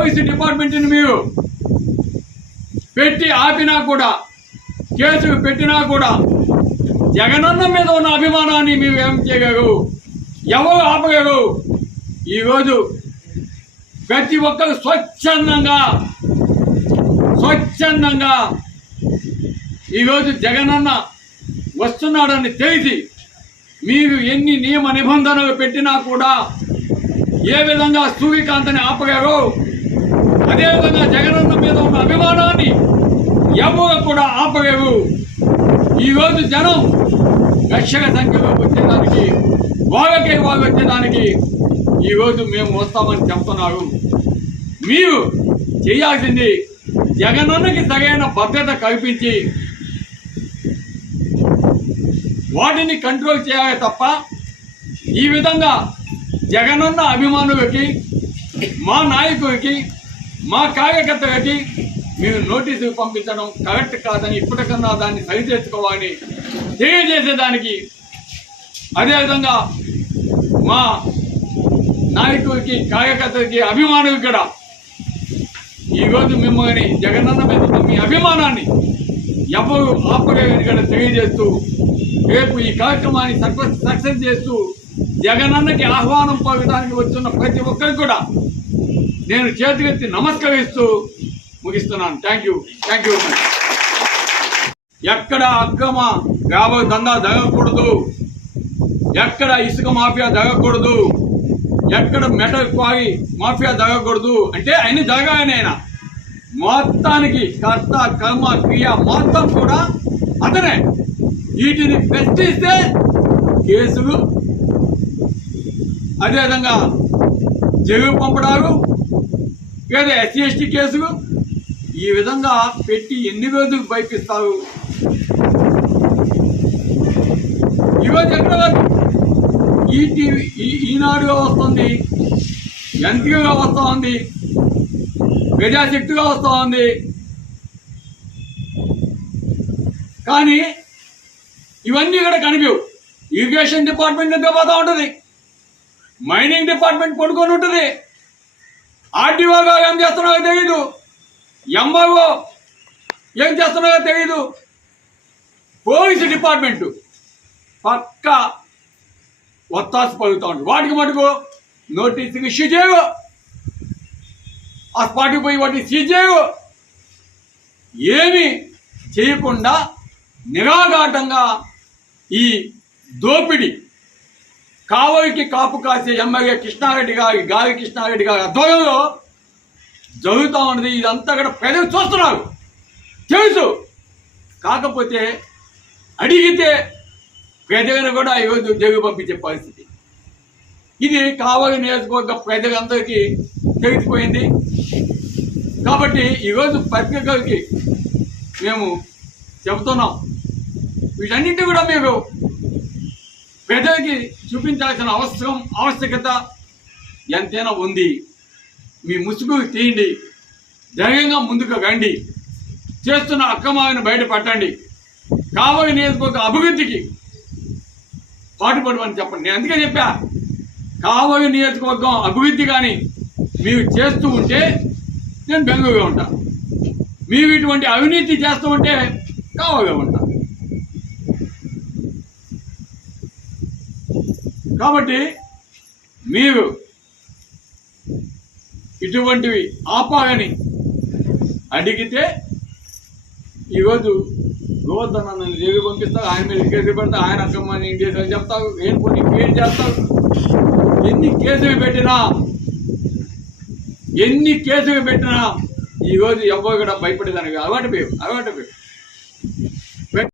Police డిపార్ట్మెంట్ని మీరు పెట్టి ఆపినా కూడా కేసు పెట్టినా కూడా జగనన్న మీద ఉన్న అభిమానాన్ని మేము ఏం చేయగలరు? ఎవరు ఆపగలరు? ఈరోజు ప్రతి ఒక్కరు స్వచ్ఛందంగా స్వచ్ఛందంగా ఈరోజు జగనన్న వస్తున్నాడని తెలిసి మీరు ఎన్ని నియమ నిబంధనలు పెట్టినా కూడా ఏ విధంగా సూర్యకాంతని ఆపగారో అదేవిధంగా జగనన్న మీద ఉన్న అభిమానాన్ని ఎవరు కూడా ఆపలేవు. ఈరోజు జనం లక్షల సంఖ్యలో వచ్చేదానికి వాళ్ళకే వాళ్ళు వచ్చేదానికి ఈరోజు మేము వస్తామని చెప్తున్నారు. మీరు చేయాల్సింది జగనన్నకి సరైన భద్రత కల్పించి వాటిని కంట్రోల్ చేయాలి తప్ప ఈ విధంగా జగనన్న అభిమానులకి మా నాయకులకి మా కార్యకర్తలకి మీరు నోటీసు పంపించడం కరెక్ట్ కాదని ఇప్పటికన్నా దాన్ని సరిచేసుకోవాలని తెలియజేసేదానికి అదేవిధంగా మా నాయకుడికి కార్యకర్తలకి అభిమానం కూడా ఈరోజు మిమ్మల్ని జగనన్న మీద మీ అభిమానాన్ని ఎవరు ఆపలేదని కూడా తెలియజేస్తూ రేపు ఈ కార్యక్రమాన్ని సక్సెస్ సక్సెస్ చేస్తూ జగనన్నకి ఆహ్వానం పొందడానికి వచ్చిన ప్రతి ఒక్కరికి కూడా నేను చేతులెత్తి నమస్కరిస్తూ ముగిస్తున్నాను. థ్యాంక్ యూ థ్యాంక్ యూ ఎక్కడ అక్రమ వ్యాపార దందా జరగకూడదు ఎక్కడ ఇసుక మాఫియా జరగకూడదు ఎక్కడ మెటల్ క్వారీ మాఫియా జరగకూడదు అంటే అన్ని జరగాయని ఆయన. మొత్తానికి కర్త కర్మ క్రియ మొత్తం కూడా అతనే. వీటిని ప్రశ్నిస్తే కేసులు అదేవిధంగా జైలు పంపడాలు లేదా ఎస్సీ ఎస్టీ కేసులు? ఈ విధంగా పెట్టి ఎన్ని రోజులు భయపిస్తారు? ఈరోజు ఎక్కడ వరకు ఈటీవీ ఈ ఈనాడుగా వస్తుంది. ఎంతగా వస్తూ ఉంది ప్రజాశక్తిగా వస్తూ ఉంది కానీ ఇవన్నీ కూడా కనిపించవు ఇరిగేషన్ డిపార్ట్మెంట్ నిద్రపోతూ ఉంటుంది. మైనింగ్ డిపార్ట్మెంట్ పడుకొని ఉంటుంది. ఆర్డీఓ గారు ఏం చేస్తున్నాయో తెలియదు ఎంఆర్ఓ ఏం చేస్తున్నాయో తెలియదు పోలీసు డిపార్ట్మెంటు పక్క ఒత్తాసు పలుకుతూ ఉంటుంది వాటికి మటుకు నోటీసుకి ఇష్యూ చేయవు ఆ స్పాట్కి పోయి వాటిని సీజ్ చేయవు ఏమి చేయకుండా నిరాఘాటంగా ఈ దోపిడి కావలికి కాపు కాసే ఎమ్మెల్యే కృష్ణారెడ్డి గారి గాలి కృష్ణారెడ్డి గారి ఆధ్వర్యంలో జరుగుతూ ఉన్నది. ఇదంతా కూడా ప్రజలు చూస్తున్నారు. తెలుసు. కాకపోతే అడిగితే ప్రజలను కూడా ఈరోజు జైలు పంపించే పరిస్థితి. ఇది కావలి నియోజకవర్గ ప్రజలందరికీ తెలిసిపోయింది. కాబట్టి ఈరోజు పత్రికలకి మేము చెబుతున్నాం. వీటన్నింటి కూడా మీరు ప్రజలకి చూపించాల్సిన అవసరం ఆవశ్యకత ఎంతైనా ఉంది. మీ ముసుగు తీయండి. ధైర్యంగా ముందుకు రండి. చేస్తున్న అక్రమాలను బయట పట్టండి కావలి నియోజకవర్గ అభివృద్ధికి పాటుపడమని చెప్పండి. నేను అందుకే చెప్పా కావలి నియోజకవర్గం అభివృద్ధి కానీ మీరు చేస్తూ ఉంటే నేను బెంగళూరుగా ఉంటాను మీరు ఇటువంటి అవినీతి చేస్తూ ఉంటే కావలిగా ఉంటా. కాబట్టి మీరు ఇటువంటివి ఆపాలని అడిగితే ఈరోజు గోవర్ధన్ నన్ను జైలు పంపిస్తారు ఆయన మీద కేసులు పెడతారు ఆయన అక్కమ్మని ఇండియా చెప్తారు ఏం కొన్ని ఏం చేస్తారు? ఎన్ని కేసులు పెట్టినా ఎన్ని కేసులు పెట్టినా ఈరోజు ఎవరు కూడా భయపడేదానికి అలవాటు పేరు అలవాటు పేరు